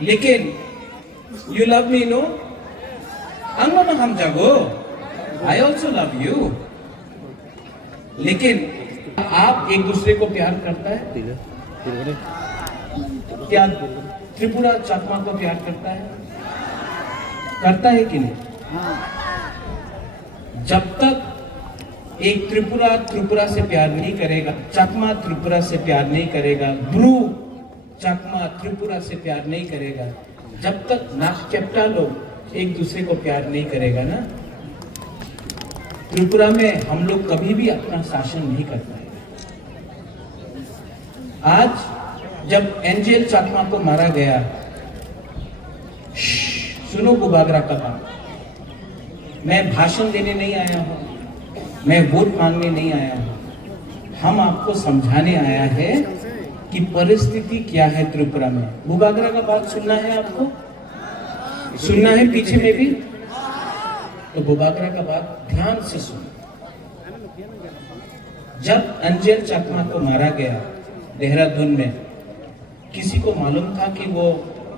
लेकिन you love me, no? अंगों में हम जागो, I also love you. लेकिन आप एक दूसरे को प्यार करता है? क्या त्रिपुरा चाकमा को प्यार करता है? करता है कि नहीं? जब तक एक त्रिपुरा से प्यार नहीं करेगा, चाकमा त्रिपुरा से प्यार नहीं करेगा, ब्रू चाकमा त्रिपुरा से प्यार नहीं करेगा, जब तक नागचेप्टा लोग एक दूसरे को प्यार नहीं करेगा ना, त्रिपुरा में हम लोग कभी भी अपना शासन नहीं कर पाएंगे। आज जब एंजेल चाकमा को मारा गया, सुनो बुबागरा का बात, मैं भाषण देने नहीं आया हूं, मैं वोट मांगने नहीं आया हूं, हम आपको समझाने आया है कि परिस्थिति क्या है त्रिपुरा में। बुबागरा का बात सुनना है आपको, सुनना है पीछे में भी, तो बुबागरा का बात ध्यान से सुनो। जब एंजेल चाकमा को मारा गया देहरादून में, किसी को मालूम था कि वो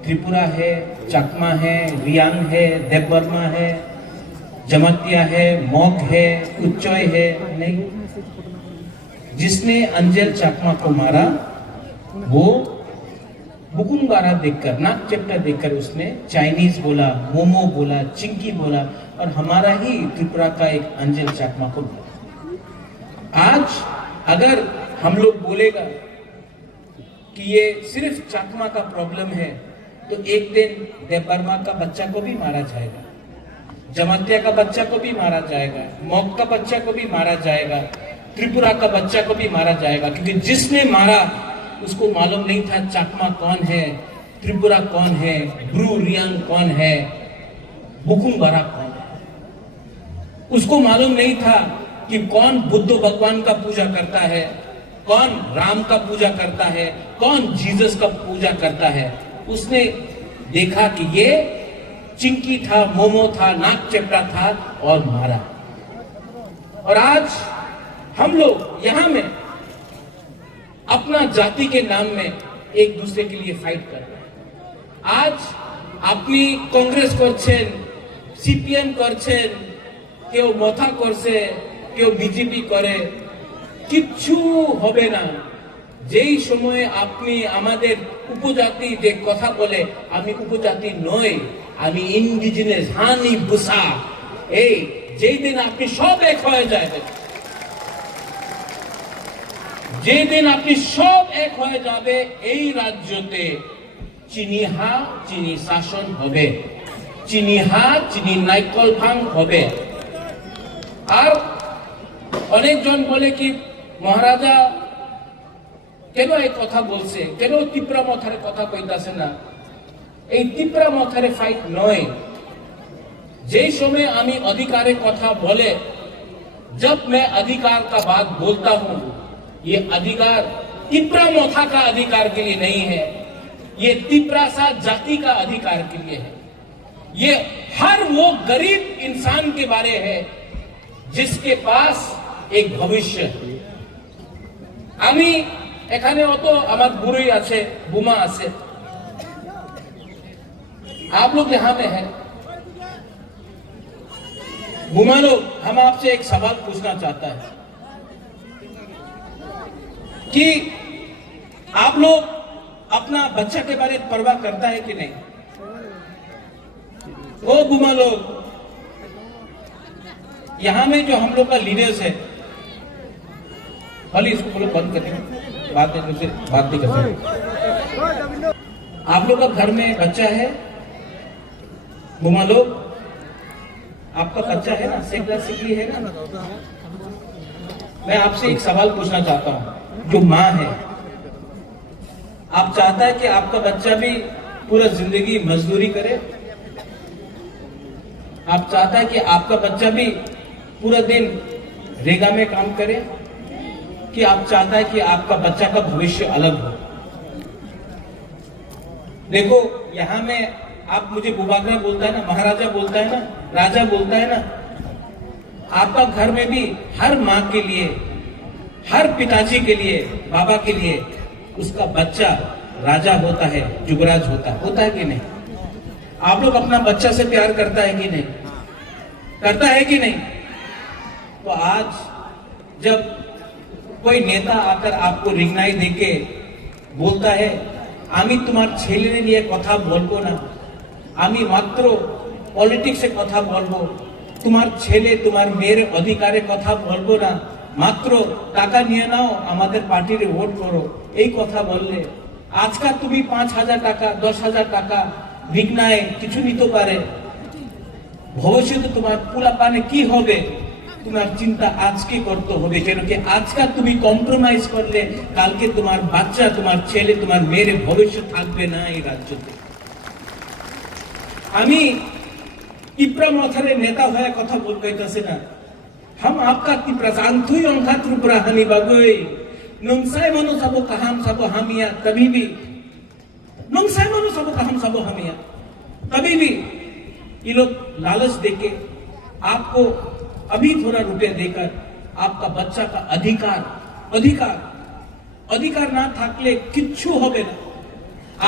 त्रिपुरा है, चाकमा है, रियांग है, देवबर्मा है, जमातिया है, मॉग है, उच्चोय है? नहीं। जिसने एंजेल चाकमा को मारा वो बुकुंगारा देखकर, नागचेप्टा देखकर उसने चाइनीज बोला, मोमो बोला, चिंकी बोला, और हमारा ही त्रिपुरा का एक एंजेल चाकमा को बोला। आज अगर हम लोग बोलेगा कि ये सिर्फ चाकमा का प्रॉब्लम है, तो एक दिन देवबर्मा का बच्चा को भी मारा जाएगा, जमातिया का बच्चा को भी मारा जाएगा, मॉग का बच्चा को भी मारा जाएगा, त्रिपुरा का बच्चा को भी मारा जाएगा, क्योंकि जिसने मारा उसको मालूम नहीं था चाकमा कौन है, त्रिपुरा कौन है, ब्रू रियांग कौन है, बुकुंबारा कौन है। उसको मालूम नहीं था कि कौन बुद्ध भगवान का पूजा करता है, कौन राम का पूजा करता है, कौन जीसस का पूजा करता है। उसने देखा कि ये चिंकी था, मोमो था, नागचेप्टा था और मारा। और आज हम लोग यहां में अपना जाति के नाम में एक दूसरे के लिए फाइट कर रहे हैं। आज अपनी कांग्रेस করছেন, সিপিএম করছেন, কেউ মথা করছে, কেউ বিজেপি করে, কিচ্ছু হবে না। যেই সময়ে আপনি আমাদের উপজাতি যে কথা বলে, আমি উপজাতি নই, আমি ইন্ডিজিনাস হানি বুসা, এই যেই দিন আপনি সব এক হয়ে যাবেন, যেদিন আপনি সব এক হয়ে যাবে, এই রাজ্যতে চিনিহা চিনি শাসন হবে, চিনিহা চিনি নাইকল ভাঙ হবে। আর অনেকজন বলে কি মহারাজা কেন এই কথা বলছে, কেন তিপ্রা মথারে কথা কইতাছে না? এই তিপ্রা মথারে ফাইট নয়। যেই সময় আমি अधिकारे কথা বলে, जब मैं अधिकार का बात बोलता हूं, ये अधिकार तिप्रा मोथा का अधिकार के लिए नहीं है, ये तिप्रासा जाति का अधिकार के लिए है। ये हर वो गरीब इंसान के बारे है जिसके पास एक भविष्य है। আমি এখানে অত আমার বুড়ি আছে, বুমা আছে, आप लोग यहाँ पे हैं। बुमा लोग, हम आपसे एक सवाल पूछना चाहता है कि आप लोग अपना बच्चा के बारे में परवाह करता है कि नहीं? वो बुमा लोग, यहां में जो हम लोग का लीडर्स है, भले इसको बोलो बंद कर देंगे, बात नहीं कर सकते। आप लोग का घर में बच्चा है, बुमा लोग, आपका बच्चा है ना, सेकला सिकली है ना? मैं आपसे एक सवाल पूछना चाहता हूं, जो माँ है, आप चाहता है कि आपका बच्चा भी पूरा जिंदगी मजदूरी करे? आप चाहता है कि आपका बच्चा भी पूरा दिन रेगा में काम करे? कि आप चाहता है कि आपका बच्चा का भविष्य अलग हो? देखो, यहां में आप मुझे बुबागरा बोलता है ना, महाराजा बोलता है ना, राजा बोलता है ना, आपका घर में भी हर माँ के लिए, हर पिताजी के लिए, बाबा के लिए उसका बच्चा राजा होता है, युवराज होता है कि नहीं? आप लोग अपना बच्चा से प्यार करता है कि नहीं? करता है कि नहीं? तो आज जब कोई नेता आकर आपको रिंगनाई देके बोलता है आमी तुम्हार छेले निये कथा बोलबो ना, आमी मात्र पॉलिटिक्स कथा बोलबो, তোমার ছেলে তোমার মেয়ের অধিকারে কথা বলবো না, মাত্র টাকা নিয়ে নাও আমাদের পার্টির ভোট করো, এই কথা বললে আজকাল তুমি 5,000 টাকা 10,000 টাকা ভিগনায় কিছু নিতে পারে, ভবিষ্যতে তোমার পোলাপানে কি হবে তোমার চিন্তা আজকে করতে হবে, কেন কি আজকাল তুমি কম্প্রোমাইজ করলে কালকে তোমার বাচ্চা, তোমার ছেলে, তোমার মেয়ের ভবিষ্যৎ থাকবে না এই রাজ্যতে। আমি ত্রিপুরা মথারে নেতা হয়ে কথা বলতেছে না, हम आपका ত্রিপুরা শান্তুই অংখা ত্রিপুরা হানি বাগই নংসাই মনো সাবো কাহাম সাবো হামিয়া तभी भी नंगसाई मनो सबो का हम सबो हमिया तभी भी ये लोग लालच देके आपको अभी थोड़ा रुपया देकर आपका बच्चा का अधिकार अधिकार अधिकार ना থাকলে কিচ্ছু হবে না।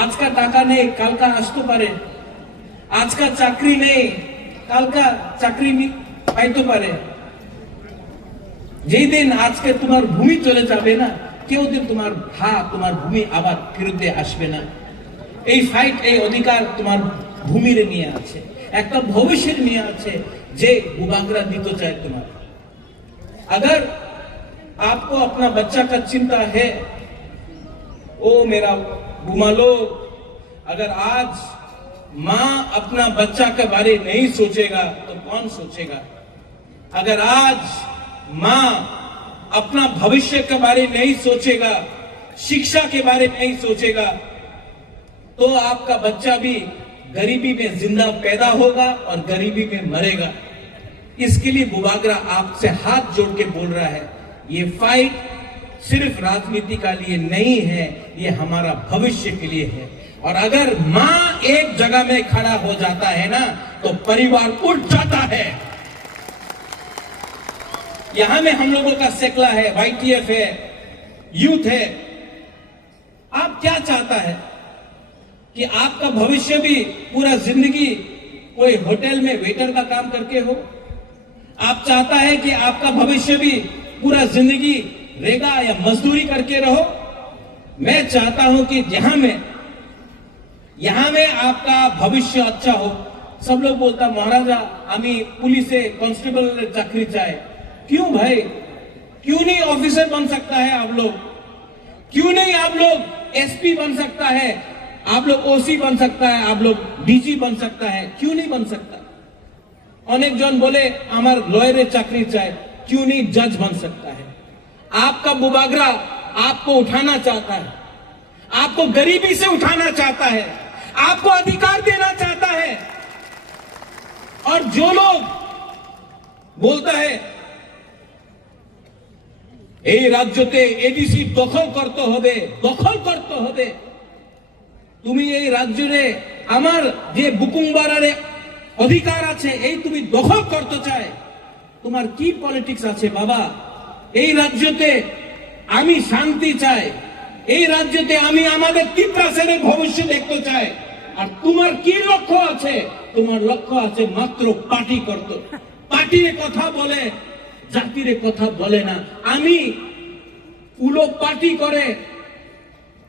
আজকা টাকা নেই কালকা আসতে পারে, আজকা চাকরি নেই কালকা চাকরি পাইতে পারে, যেই দিন আজকে তোমার ভূমি চলে যাবে না কেউ দিন তোমার তোমার ভূমি আবার ফিরতে আসবে না। এই ফাইট, এই অধিকার তোমার ভূমির নিয়ে আছে, একটা ভবিষ্যৎ নিয়ে আছে যে বুবাगरा দিতে চায় তোমার। अगर आपको अपना बच्चा का चिंता है, ओ मेरा बुमालो, अगर आज माँ अपना बच्चा के बारे नहीं सोचेगा तो कौन सोचेगा? अगर आज माँ अपना भविष्य के बारे नहीं सोचेगा, शिक्षा के बारे नहीं सोचेगा, तो आपका बच्चा भी गरीबी में जिंदा पैदा होगा और गरीबी में मरेगा। इसके लिए बुबागरा आपसे हाथ जोड़ के बोल रहा है, ये फाइट सिर्फ राजनीति का लिए नहीं है, ये हमारा भविष्य के लिए है। और अगर माँ एक जगह में खड़ा हो जाता है ना तो परिवार उठ जाता है। यहां में हम लोगों का सेकला है, YTF है, यूथ है। आप क्या चाहता है कि आपका भविष्य भी पूरा जिंदगी कोई होटल में वेटर का काम करके हो? आप चाहता है कि आपका भविष्य भी पूरा जिंदगी रेगा या मजदूरी करके रहो? मैं चाहता हूं कि यहां में आपका भविष्य अच्छा हो। सब लोग बोलता महाराजा आमी पुलिस कांस्टेबल चाकरी चाहे, क्यों भाई? क्यों नहीं ऑफिसर बन सकता है आप लोग? क्यों नहीं आप लोग SP बन सकता है, आप लोग OC बन सकता है, आप लोग DG बन सकता है, क्यों नहीं बन सकता? अनेक जन बोले हमार लॉयर चाकरी चाहे, क्यों नहीं जज बन सकता है? आपका बुबागरा आपको उठाना चाहता है, आपको गरीबी से उठाना चाहता है, आपको अधिकार देना चाहता है। और जो लोग बोलता है এই রাজ্যতে এডিসি দখল করতে হবে, তুমি এই রাজ্যে আমার যে বুকুংবারারে অধিকার আছে এই তুমি দখল করতে চায়, তোমার কি পলিটিক্স আছে বাবা? এই রাজ্যতে আমি শান্তি চাই, এই রাজ্যতে আমি আমাদের ত্রিপুরা সেনের ভবিষ্যৎ দেখতে চাই। আর তোমার কি লক্ষ্য আছে? তোমার লক্ষ্য আছে মাত্র পার্টি করতে, পার্টির কথা বলে, জাতির কথা বলে না। আমি উলো পার্টি করে,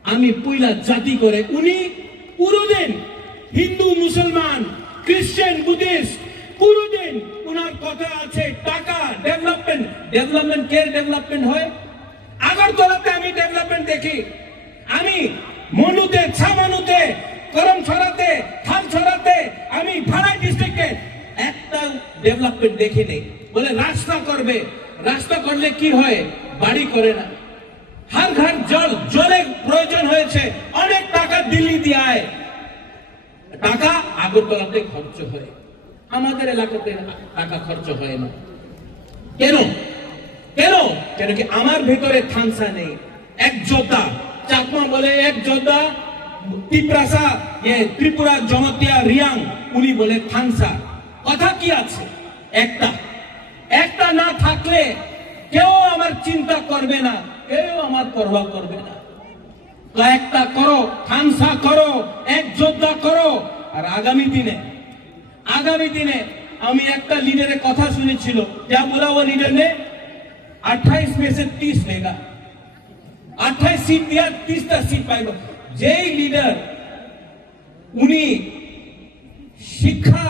আমি পুইলা জাতি করে। উনি পুরোদিন হিন্দু মুসলমান খ্রিস্টান বুদ্ধিস্ট পুরোদিন উনার কথা আছে টাকা, ডেভেলপমেন্ট কে ডেভেলপমেন্ট হয়? আগরতলাতে আমি ডেভেলপমেন্ট দেখি, আমি মনুতে, ছামানুতে, করমছড়াতে, থানছড়াতে, আমি ভাড়াই ডিস্ট্রিক্টে একটা ডেভেলপমেন্ট দেখি নেই। বলে রাস্তা করবে, রাস্তা করলে কি হয়? বাড়ি করে না। हर घर জলের প্রয়োজন হয়েছে, অনেক টাকা দিল্লি দিয়ে আয়, টাকা আগরতলাতে খরচ হয়, আমাদের এলাকাতে টাকা খরচ হয় না। কেন? কেন কি আমার ভিতরে থানসা নেই। এক যোদ্ধা, চাকমা বলে এক যোদ্ধা, ত্রিপুরা জনতিয়া রিয়াং উনি বলে থানসা। কথা কি আছে? একটা একটা না থাকলে কেউ আমার চিন্তা করবে না, কেউ আমার পরোয়া করবে না। তো একটা করো, খানসা করো, এক যোদ্ধা করো। আর আগামী দিনে আমি একটা लीडर কথা শুনেছিল, क्या बोला वो लीडर ने, 28 में से 30 लेगा, 28 सीट दिया, 30টা सीट পাইব। যেই লিডার উনি শিক্ষা,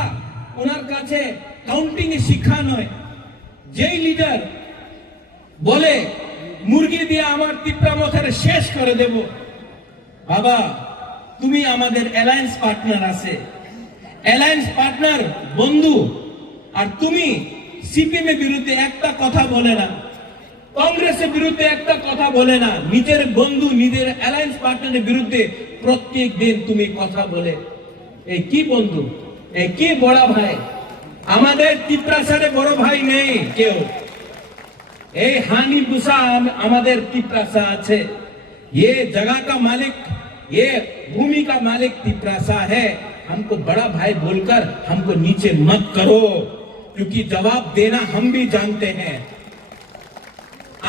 ওনার কাছে কাউন্টিং এ শিক্ষা নয়, যেই লিডার বলে মুরগি দিয়ে আমার তিপ্রামথারে শেষ করে দেব, বাবা তুমি আমাদের অ্যালায়েন্স পার্টনার আছে, অ্যালায়েন্স পার্টনার বন্ধু, আর তুমি সিপিএম এর বিরুদ্ধে একটা কথা বলে না, কংগ্রেসের বিরুদ্ধে একটা কথা বলে না, নিজের বন্ধু নিজের অ্যালায়েন্স পার্টনারের বিরুদ্ধে প্রত্যেক দিন তুমি কথা বলে। এই কি বন্ধু, এই কি বড় ভাই? আমাদের তিপ্রাসারে বড় ভাই নেই কেউ। এই हानि बुसा আমাদের তিপ্রাসা আছে। ये जगह का मालिक, ये भूमि का मालिक तिप्रासा है। हमको बड़ा भाई बोलकर हमको नीचे मत करो, क्योंकि जवाब देना हम भी जानते हैं।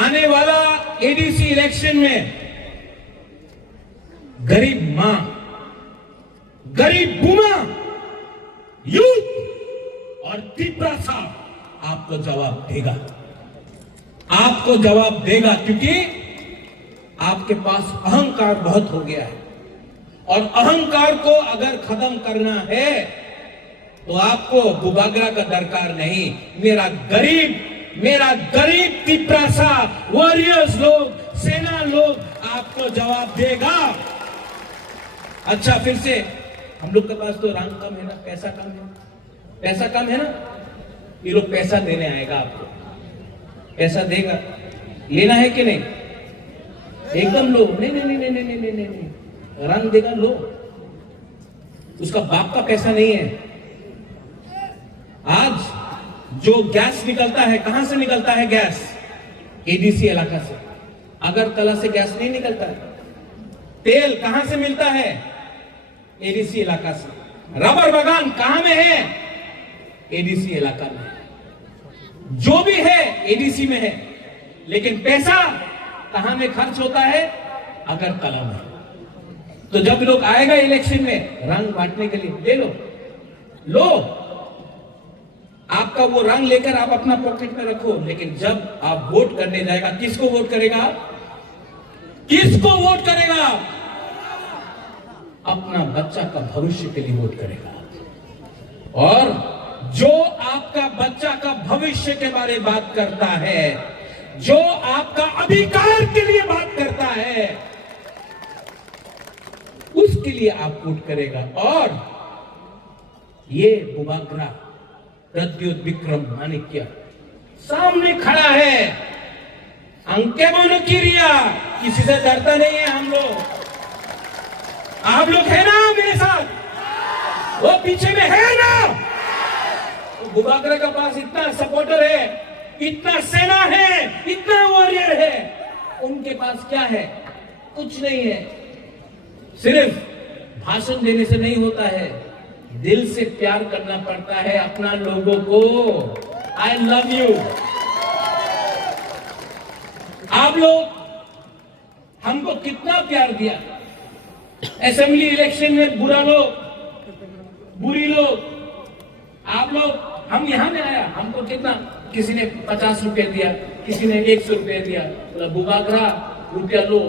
आने वाला एडीसी इलेक्शन में गरीब मां, गरीब बुमा, यूथ और तिप्रासा आपको जवाब देगा, आपको जवाब देगा, क्योंकि आपके पास अहंकार बहुत हो गया है। और अहंकार को अगर खत्म करना है तो आपको बुबागरा का दरकार नहीं। मेरा गरीब तिप्रासा वॉरियर्स लोग, सेना लोग आपको जवाब देगा। अच्छा, फिर से हम लोग के पास तो रंग कम है ना, पैसा कम है, पैसा कम है ना, ये लोग पैसा देने आएगा, आपको पैसा देगा, लेना है कि नहीं? एकदम लो, नहीं नहीं नहीं नहीं नहीं नहीं नहीं, रंग देगा लो, उसका बाप का पैसा नहीं है। आज जो गैस निकलता है, कहां से निकलता है गैस? एडीसी इलाका से। अगरतला से गैस नहीं निकलता है। तेल कहां से मिलता है? एडीसी इलाका से। रबर बागान कहां में है? एडीसी इलाका में। जो भी है एडीसी में है, लेकिन पैसा कहां में खर्च होता है? अगरतला में। तो जब लोग आएगा इलेक्शन में रंग बांटने के लिए, ले लो, आपका वो रंग लेकर आप अपना पॉकेट में रखो, लेकिन जब आप वोट करने जाएगा, किसको वोट करेगा? किसको वोट करेगा? अपना बच्चा का भविष्य के लिए वोट करेगा। और जो आपका बच्चा का भविष्य के बारे में बात करता है, जो आपका अधिकार के लिए बात करता है, उसके लिए आप वोट करेगा। और ये बुबागरा प्रद्योत विक्रम माणिक्य सामने खड़ा है, अंके बोनो किरिया, किसी से डरता नहीं है हम लोग। आप लोग है ना मेरे साथ? वो पीछे में है ना? तो बुबागरा के पास इतना सपोर्टर है, इतना सेना है, इतना वॉरियर है, उनके पास क्या है? कुछ नहीं है। सिर्फ भाषण देने से नहीं होता है, दिल से प्यार करना पड़ता है अपना लोगों को। I love you. आप लोग हमको कितना प्यार दिया। असेंबली इलेक्शन में बुरा लोग, बुरी लोग, आप लोग, हम यहां में आया, हमको कितना, किसी ने 50 रुपए दिया, किसी ने 100 रुपए दिया, बोला बुबागरा रुपया लो,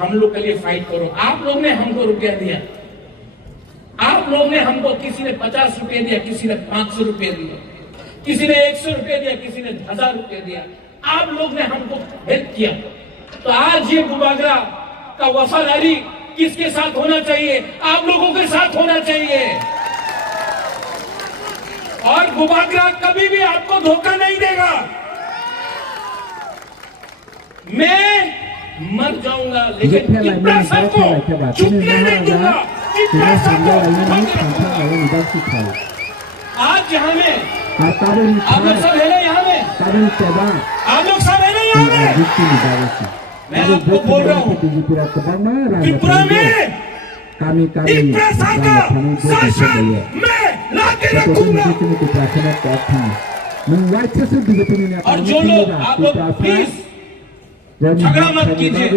हम लोग के लिए फाइट करो। आप लोग ने हमको रुपया दिया, आप लोग ने हमको, किसी ने 50 रुपए दिया, किसी ने 500 रुपए दिया, किसी ने 100 रुपए दिया, किसी ने 1000 रुपए दिया। आप लोग ने हमको हेल्प किया। तो आज ये बुबागरा का वफादारी किसके साथ होना चाहिए? आप लोगों के साथ होना चाहिए। और बुबागरा कभी भी आपको धोखा नहीं देगा। मैं मर जाऊंगा, लेकिन तिप्रासा को चुपने नहीं दूंगा। तिप्रासा को आज यहाँ में आप लोग सब है ना, यहाँ में आप लोग सब है ना, यहाँ में मैं आपको बोल रहा हूँ, त्रिपुरा में तिप्रासा का शासन मैं लाके रखूंगा। और जो लोग आप लोग प्लीज झगड़ा मत कीजिए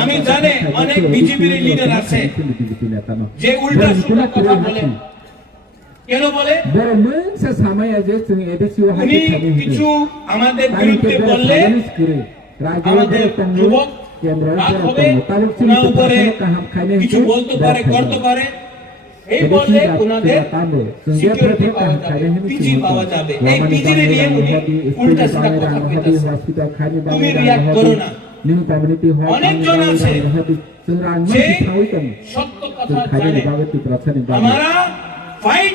আমি জানে অনেক বিজেপির লিডার আছে যে উল্টা সুল্টা কথা বলে কেন বলে উনি কিছু আমাদের বিরুদ্ধে বললে আমাদের যুবক রাগ হবে ওনার উপরে কিছু বলতে পারে করতে পারে এই বললে ওনাদের সিকিউরিটি পাওয়া যাবে পিজি পাওয়া যাবে এই পিজি নিয়ে উনি উল্টা সুল্টা কথা বলতেছে তুমি রিঅ্যাক্ট করো না অনেকজন আছে যে সত্য কথা জানে हमारा फाइट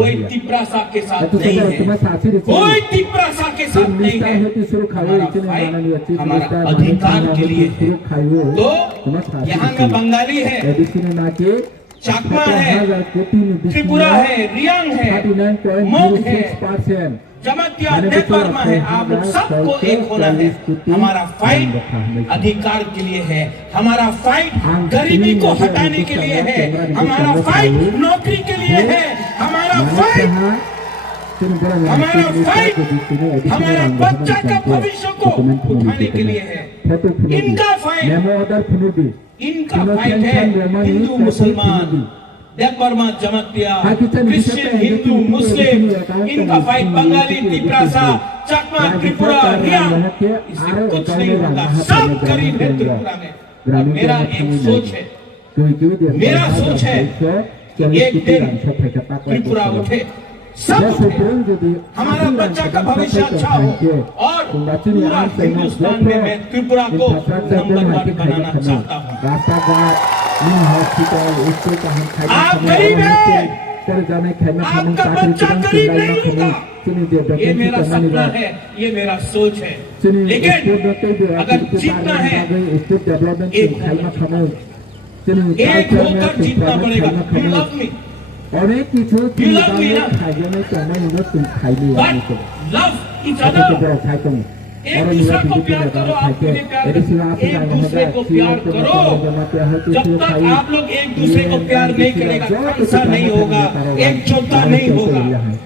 कोई तिपरासा के साथ नहीं है कोई तिपरासा के साथ नहीं है हमारा अधिकार के लिए है तो यहाँ का बंगाली है चाकमा है त्रिपुरा है रियांग है मग है जमातिया देवबर्मा है आप लोग सबको एक होना है हमारा फाइट अधिकार के लिए है हमारा फाइट गरीबी को हटाने के लिए है हमारा फाइट नौकरी के लिए है हमारा फाइट हमारा बच्चा का भविष्य को उठाने के लिए है इनका फाइट है हिंदू मुसलमान देवबर्मा जमातिया क्रिश्चियन हिंदू मुस्लिम इनका फाइट बंगाली तिपरासा चकमा त्रिपुरा रियांग इससे कुछ नहीं होगा सब गरीब है त्रिपुरा में और मेरा एक सोच है एक दिन त्रिपुरा उठे सब हमारा बच्चा का भविष्य अच्छा हो और पूरा हिंदुस्तान में मैं त्रिपुरा को नंबर 1 बनाना चाहता हूँ आप गरीब हैं आपका बच्चा गरीब नहीं होगा ये मेरा सपना है ये मेरा सोच है लेकिन अगर जीतना है एक होकर जीतना पड़ेगा you love me you love me ना but love each other एक दूसरे को प्यार करो आप मुझे प्यार एक दूसरे को प्यार करो जब तक आप लोग एक दूसरे को प्यार नहीं करेगा ऐसा नहीं होगा एकजुटता नहीं होगा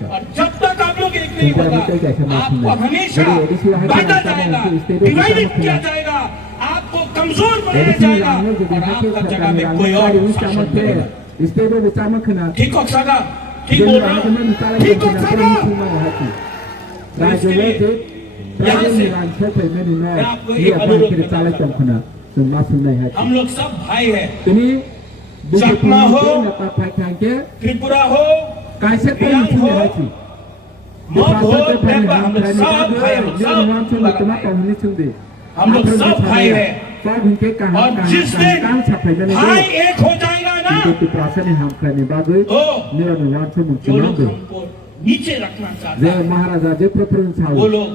और जब तक आप लोग एक नहीं होगा आपको हमेशा बांटा जाएगा डिवाइडेड किया जाएगा आपको कमजोर बनाया जाएगा और आपका जगह में कोई और शासन करेगा ठीक हो सका ठीक बोल रहा हूँ ठीक हो सका यहाँ से हम लोग सब भाई हैं चकमा हो त्रिपुरा हो रियांग हो मग हो देवबर्मा हम लोग सब भाई हम लोग सब भाई हैं और जिस दिन भाई एक हो जाएगा ना तो जो लोग हमको नीचे रखना चाहता है वो लोग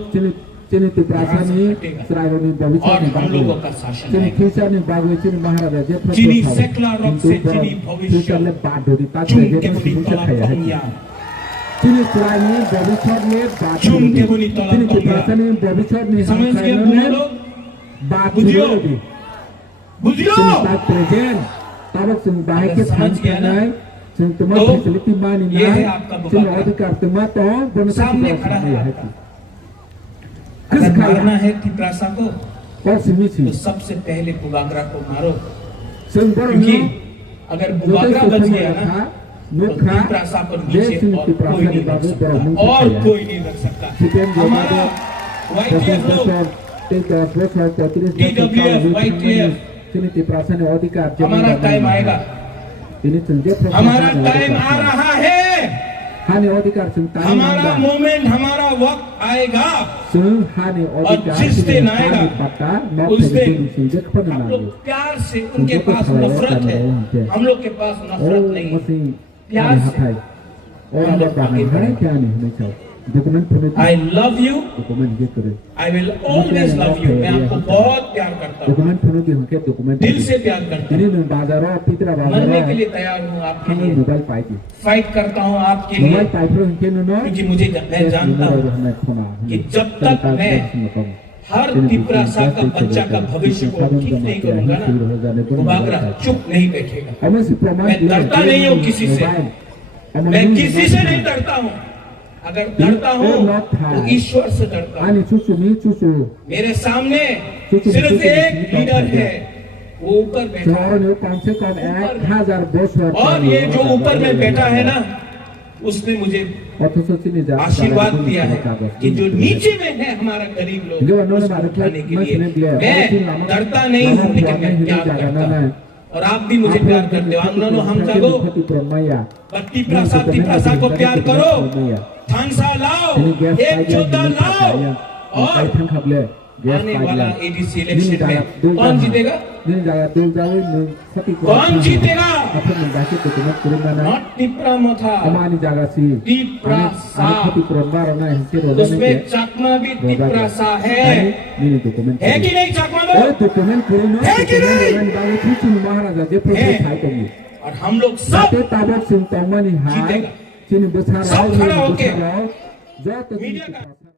और हम लोगों का शासन है चीनी सेकला रॉक से चीनी भविष्य चुनके बुनी तला पंया चुनके बुनी तला पंया समझ गए बुनो लोग बुझियो बुझियो समझ गया ना तो ये है आपका मुकाबला सामने खड़ा है अगर मारना है तिपरासा को तो सबसे पहले बुबागरा को मारो क्योंकि अगर बुबागरा बच गया ना तो तिपरासा को नीचे और कोई नहीं रख सकता हमारा YTF लोग DWF YTF हमारा टाइम आएगा हमारा टाइम आ रहा है हमारा मोमेंट हमारा वक्त आएगा और जिस दिन आएगा उस दिन हम लोग प्यार से उनके पास नफरत है हम लोग के पास नफरत नहीं है प्यार से हम लोग आगे बढ़ेंगे I love you I will always love you मैं आपको बहुत प्यार करता हूँ दिल से प्यार करता हूँ मरने के लिए तैयार हूँ आपके लिए फाइट करता हूँ आपके लिए क्योंकि मुझे मैं जानता हूँ कि जब तक मैं हर तिपरासा का बच्चा का भविष्य को ठीक नहीं करूंगा ना बुबागरा चुप नहीं बैठेगा मैं डरता नहीं हूँ किसी से मैं किसी से नहीं डरता हूँ अगर डरता हूँ तो ईश्वर से डरता हूँ। 아니 추수니 추수 मेरे सामने सिर्फ एक लीडर है, वो ऊपर बैठा है। 저는 कम से कम 1000 বছর और ये जो ऊपर में बैठा है ना, उसने मुझे অথচ তিনি যা आशीर्वाद दिया है कि जो नीचे में है हमारा गरीब लोग, उसको उठाने के लिए मैं डरता नहीं हूँ, लेकिन मैं प्यार करता हूँ। और आप भी मुझे प्यार करते हो। हम दोनों हम जागो बत्ती प्रसाद को प्यार करो, थानसा लाओ, एक जोधा लाओ, और आने वाला एडीसी इलेक्शन में कौन जीतेगा? कौन जीतेगा? नॉट टिप्रा मोथा, टिप्रा सा, उसमें चकमा भी टिप्रा सा है कि नहीं? चकमा है कि नहीं? और हम लोग सब जीतेगा। सब खड़ा होके मीडिया का